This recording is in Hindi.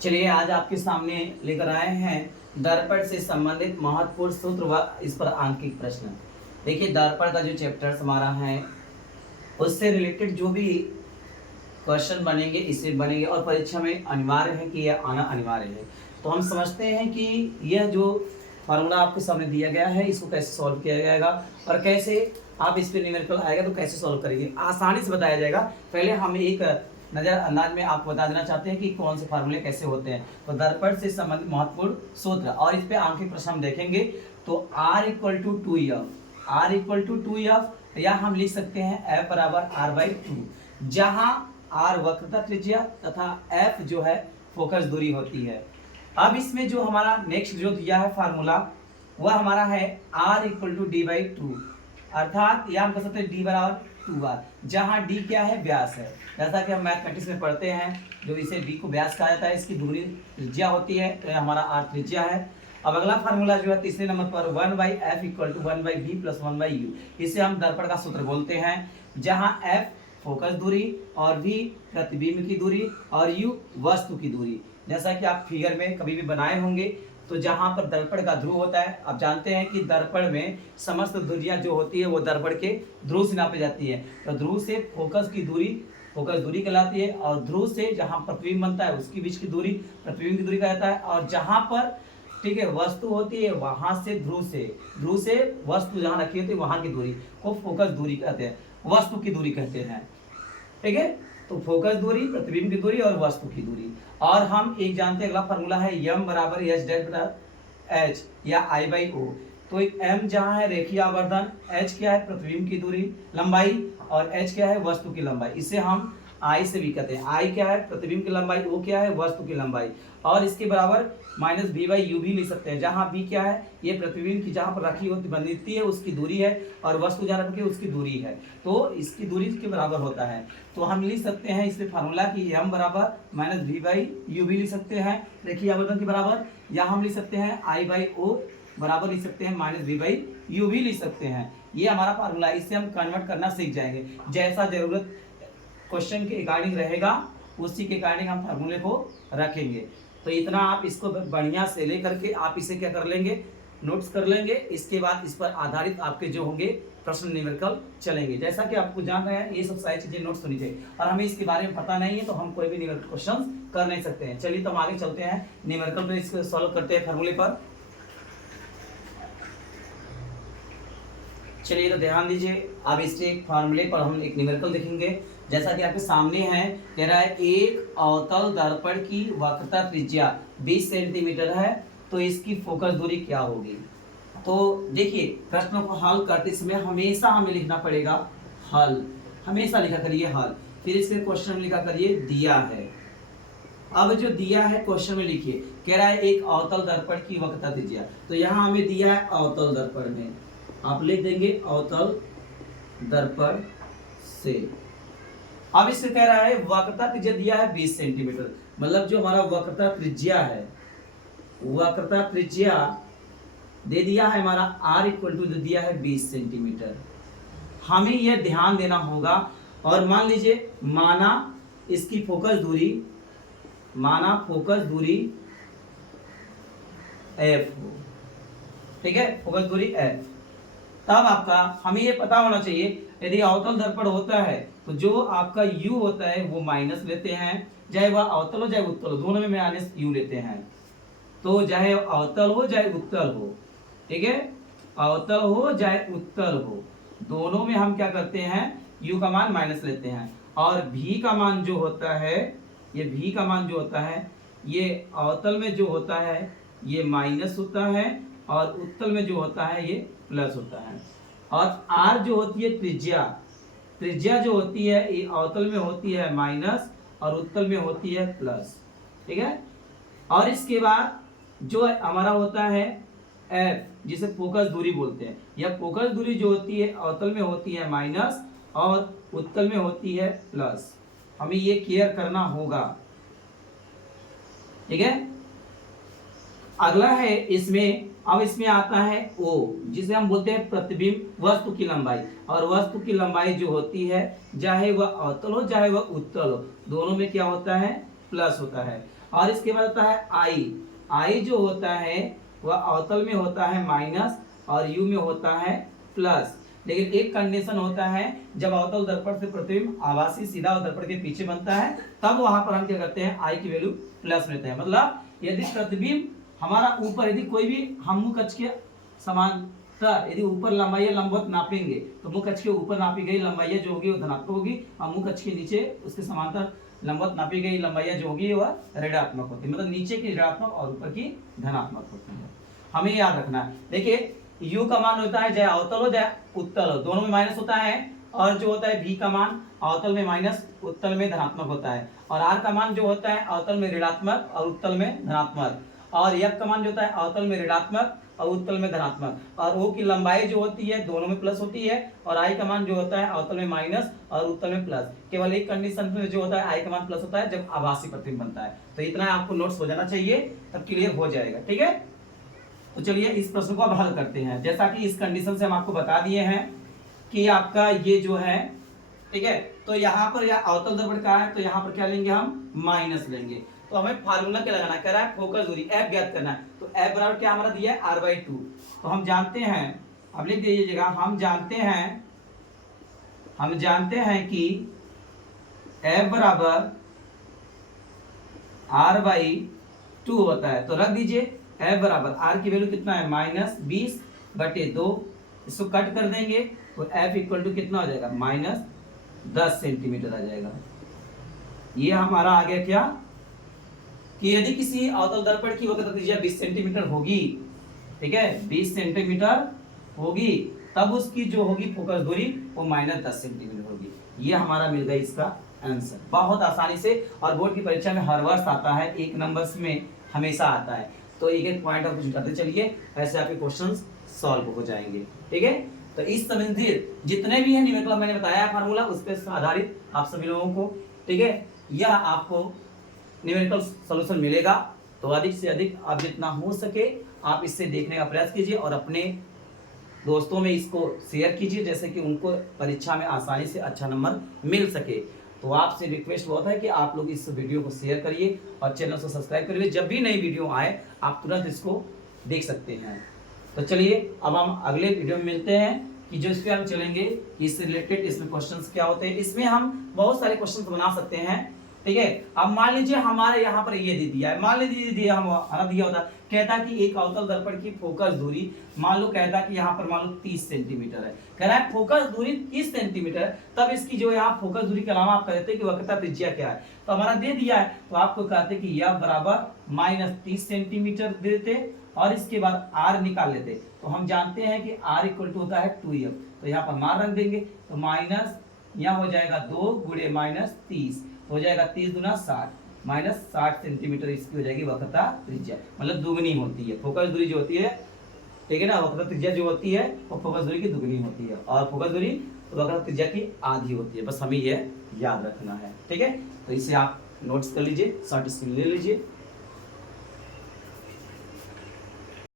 चलिए आज आपके सामने लेकर आए हैं दर्पण से संबंधित महत्वपूर्ण सूत्र व इस पर आंकिक प्रश्न। देखिए दर्पण का जो चैप्टर हमारा है उससे रिलेटेड जो भी क्वेश्चन बनेंगे इससे बनेंगे और परीक्षा में अनिवार्य है कि यह आना अनिवार्य है। तो हम समझते हैं कि यह जो फार्मूला आपके सामने दिया गया है इसको कैसे सॉल्व किया जाएगा और कैसे आप इस पर न्यूमेरिकल आएगा तो कैसे सॉल्व करेंगे, आसानी से बताया जाएगा। पहले हम एक नज़रअंदाज में आपको बता देना चाहते हैं कि कौन से फार्मूले कैसे होते हैं। तो दर्पण से संबंधित महत्वपूर्ण सूत्र और इस पे आंकिक प्रश्न हम देखेंगे। तो R equal to 2F, R equal to 2F या हम लिख सकते हैं F बराबर R/2, जहाँ R वक्रता त्रिज्या तथा F जो है फोकस दूरी होती है। अब इसमें जो हमारा नेक्स्ट जो दिया है फार्मूला वह हमारा है R इक्वल टू D/2, अर्थात यह हम कह सकते हैं D बराबर 2R, जहाँ D क्या है, व्यास है। जैसा कि हम मैथमेटिक्स में पढ़ते हैं जो इसे D को व्यास कहा जाता है, इसकी दूरी त्रिज्या होती है, तो हमारा R त्रिज्या है। अब अगला फार्मूला जो है तीसरे नंबर पर 1/F equal to 1/V plus 1/U, इसे हम दर्पण का सूत्र बोलते हैं, जहाँ F फोकस दूरी और V प्रतिबिंब की दूरी और U वस्तु की दूरी। जैसा कि आप फिगर में कभी भी बनाए होंगे तो जहाँ पर दर्पण का ध्रुव होता है, आप जानते हैं कि दर्पण में समस्त दूरियां जो होती है वो दर्पण के ध्रुव से नापी जाती है। तो ध्रुव से फोकस की दूरी फोकस दूरी कहलाती है और ध्रुव से जहाँ प्रतिबिंब बनता है उसकी बीच की दूरी प्रतिबिंब की दूरी कहलाता है। और जहाँ पर ठीक है वस्तु होती है वहां से ध्रुव से वस्तु जहाँ रखी होती है वहां की दूरी को फोकस दूरी कहते हैं, वस्तु की दूरी कहते हैं। ठीक है, तो फोकस दूरी, प्रतिबिंब की दूरी और वस्तु की दूरी। और हम एक जानते हैं अगला फार्मूला है m बराबर h डेल्टा बटा h या I/O। तो m जहाँ है रेखीय आवर्धन, h क्या है प्रतिबिंब की दूरी लंबाई और h क्या है वस्तु की लंबाई, इसे हम I से भी कहते हैं। I क्या है प्रतिबिंब की लंबाई, O क्या है वस्तु की लंबाई, और इसके बराबर -V/U भी लिख सकते हैं, जहाँ V क्या है ये प्रतिबिंब की जहाँ पर रखी होती बनती है उसकी दूरी है और वस्तु जहाँ रखी है उसकी दूरी है, तो इसकी दूरी के बराबर होता है। तो हम लिख सकते हैं इसमें फार्मूला की m बराबर -V/U भी लिख सकते हैं रेखीय आवर्धन के बराबर, या हम लिख सकते हैं I/O बराबर लिख सकते हैं -V/U भी लिख सकते हैं। ये हमारा फार्मूला है, इससे हम कन्वर्ट करना सीख जाएंगे। जैसा जरूरत क्वेश्चन के अकॉर्डिंग रहेगा उसी के अकॉर्डिंग हम फार्मूले को रखेंगे। तो इतना आप इसको बढ़िया से लेकर के आप इसे क्या कर लेंगे, नोट्स कर लेंगे। इसके बाद इस पर आधारित आपके जो होंगे प्रश्न न्यूमेरिकल चलेंगे। जैसा कि आपको जान रहे हैं ये सब सारी चीजें नोट्स होनी चाहिए, और हमें इसके बारे में पता नहीं है तो हम कोई भी न्यूमेरिकल क्वेश्चन कर नहीं सकते हैं। चलिए तो हम आगे चलते हैं न्यूमेरिकल पे, इसको सॉल्व करते हैं फार्मूले पर। चलिए तो ध्यान दीजिए, अब इसके फार्मूले पर हम एक न्यूमेरिकल देखेंगे। जैसा कि आपके सामने है, कह रहा है एक अवतल दर्पण की वक्रता त्रिज्या 20 सेंटीमीटर है, तो इसकी फोकस दूरी क्या होगी। तो देखिए प्रश्नों को हल करते समय हमेशा हमें लिखना पड़ेगा हल, हमेशा लिखा करिए हल, फिर इसके क्वेश्चन में लिखा करिए दिया है। अब जो दिया है क्वेश्चन में लिखिए, कह रहा है एक अवतल दर्पण की वक्रता त्रिज्या, तो यहाँ हमें दिया है अवतल दर्पण में, आप लिख देंगे अवतल दर्पण से। अब इससे कह रहा है वक्रता त्रिज्या दिया है 20 सेंटीमीटर, मतलब जो हमारा वक्रता त्रिज्या है, वक्रता त्रिज्या दे दिया है हमारा R इक्वल टू दे दिया है 20 सेंटीमीटर। हमें यह ध्यान देना होगा, और मान लीजिए माना इसकी फोकस दूरी, माना फोकस दूरी F हो, ठीक है, फोकस दूरी F, तब आपका हमें ये पता होना चाहिए यदि अवतल दर्पण होता है तो जो आपका U होता है वो माइनस लेते हैं, चाहे वह अवतल हो चाहे उत्तल हो, दोनों में माइनस U लेते हैं। तो चाहे अवतल हो चाहे उत्तल हो, ठीक है, अवतल हो चाहे उत्तल हो, दोनों में हम क्या करते हैं U का मान माइनस लेते हैं। और V का मान जो होता है, ये V का मान जो होता है ये अवतल में जो होता है ये माइनस होता है और उत्तल में जो होता है ये प्लस होता है। और R जो होती है त्रिज्या, त्रिज्या जो होती है ये अवतल में होती है माइनस और उत्तल में होती है प्लस, ठीक है। और इसके बाद जो हमारा होता है F, जिसे फोकस दूरी बोलते हैं, यह फोकस दूरी जो होती है अवतल में होती है माइनस और उत्तल में होती है प्लस, हमें ये क्लियर करना होगा, ठीक है। अगला है इसमें, अब इसमें आता है O, जिसे हम बोलते हैं प्रतिबिंब वस्तु की लंबाई, और वस्तु की लंबाई जो होती है चाहे वह अवतल हो चाहे वह उत्तल हो, दोनों में क्या होता है प्लस होता है। और इसके बाद होता है आई। आई जो होता है वह अवतल में होता है माइनस और यू में होता है प्लस। लेकिन एक कंडीशन होता है, जब अवतल दर्पण से प्रतिबिंब आभासी सीधा दर्पण के पीछे बनता है तब वहां पर हम क्या करते हैं, आई की वैल्यू प्लस लेते हैं। मतलब यदि प्रतिबिंब हमारा ऊपर, यदि कोई भी हम मुख अक्ष के समांतर यदि ऊपर लंबाई लंबवत नापेंगे तो मुख अक्ष के ऊपर नापी गई लंबाई जो होगी वो धनात्मक होगी, और मुख अक्ष के नीचे उसके समांतर लंबवत नापी गई लंबाई जो होगी वह ऋणात्मक होती है। मतलब नीचे की ऋणात्मक और ऊपर की धनात्मक होती है, हमें याद रखना है। देखिए u का मान होता है चाहे अवतल हो चाहे उत्तल हो, दोनों में माइनस होता है। और जो होता है v का मान अवतल में माइनस उत्तल में धनात्मक होता है। और r का मान जो होता है अवतल में ऋणात्मक और उत्तल में धनात्मक। और f का मान जो होता है अवतल में ऋणात्मक और उत्तल में धनात्मक। और o की लंबाई जो होती है दोनों में प्लस होती है। और i का मान जो होता है अवतल में माइनस और उत्तल में प्लस। केवल एक कंडीशन में जो होता है i का मान प्लस होता है जब आभासी प्रतिबिंब बनता है। तो इतना आपको नोट्स हो जाना चाहिए, तब क्लियर हो जाएगा। ठीक है, तो चलिए इस प्रश्न को अब हल करते हैं। जैसा कि इस कंडीशन से हम आपको बता दिए हैं कि आपका ये जो है, ठीक है, तो यहाँ पर या अवतल दर्पण का है तो यहाँ पर क्या लेंगे, हम माइनस लेंगे। तो हमें फार्मूला क्या लगाना है, कह रहा है फोकस दूरी f ज्ञात करना है। तो f बराबर क्या हमारा दिया है, r/2। तो हम जानते हैं, अब लिख दीजिएगा, हम जानते हैं कि f बराबर r/2 होता है। तो रख दीजिए f बराबर r की वैल्यू कितना है, -20/2। इसको कट कर देंगे तो f इक्वल टू कितना हो जाएगा, -10 सेंटीमीटर आ जाएगा। ये हमारा आ गया क्या, कि यदि किसी अवतल दर्पण की वक्रता त्रिज्या 20 सेंटीमीटर होगी, ठीक है, 20 सेंटीमीटर होगी, तब उसकी जो होगी फोकस दूरी वो -10 सेंटीमीटर होगी। ये हमारा मिल गया इसका आंसर, बहुत आसानी से। और बोर्ड की परीक्षा में हर वर्ष आता है, 1 नंबर्स में हमेशा आता है। तो एक पॉइंट ऑफ कुछ करते चलिए, ऐसे आपके क्वेश्चंस सॉल्व हो जाएंगे। ठीक है, तो इस संबंधित जितने भी है न्यूमेरिकल मैंने बताया फार्मूला, उस पर आधारित आप सभी लोगों को, ठीक है, यह आपको न्यूमेरिकल सॉल्यूशन मिलेगा। तो अधिक से अधिक आप जितना हो सके आप इससे देखने का प्रयास कीजिए और अपने दोस्तों में इसको शेयर कीजिए, जैसे कि उनको परीक्षा में आसानी से अच्छा नंबर मिल सके। तो आपसे रिक्वेस्ट बहुत है कि आप लोग इस वीडियो को शेयर करिए और चैनल को सब्सक्राइब करिए। जब भी नई वीडियो आए आप तुरंत इसको देख सकते हैं। तो चलिए अब हम अगले वीडियो में मिलते हैं, कि जो इस पर हम चलेंगे इससे रिलेटेड इसमें क्वेश्चंस क्या होते हैं। इसमें हम बहुत सारे क्वेश्चंस बना सकते हैं। ठीक है, अब मान लीजिए हमारे यहाँ पर ये दे दिया है, मान लीजिए दिया हमारा दिया होता, कहता कि एक अवतल दर्पण की फोकस दूरी मान लो, कहता कि यहाँ पर मान लो 30 सेंटीमीटर है। कह रहा है फोकस दूरी 30 सेंटीमीटर, तब इसकी जो यहाँ फोकस दूरी के अलावा आप कहते हैं कि वक्रता त्रिज्या क्या है। तो हमारा दे दिया है, तो आपको कहते कि यह बराबर -30 सेंटीमीटर देते और इसके बाद r निकाल लेते। तो हम जानते हैं कि r इक्वल टू होता है 2f। तो यहाँ पर मान रख देंगे, तो माइनस यहाँ हो जाएगा 2 गुणे -30 हो जाएगा 30 दूना 60, -60 सेंटीमीटर इसकी हो जाएगी वक्रता त्रिज्या। मतलब दुगनी होती है फोकस दूरी जो होती है, ठीक है ना, वक्रता त्रिज्या जो होती है वो फोकस दूरी की दुगनी होती है, और फोकस दूरी वक्रता त्रिज्या की आधी होती है। बस हमें यह याद रखना है। ठीक है, तो इसे आप नोट्स कर लीजिए, शॉर्ट स्क्रीन ले लीजिए।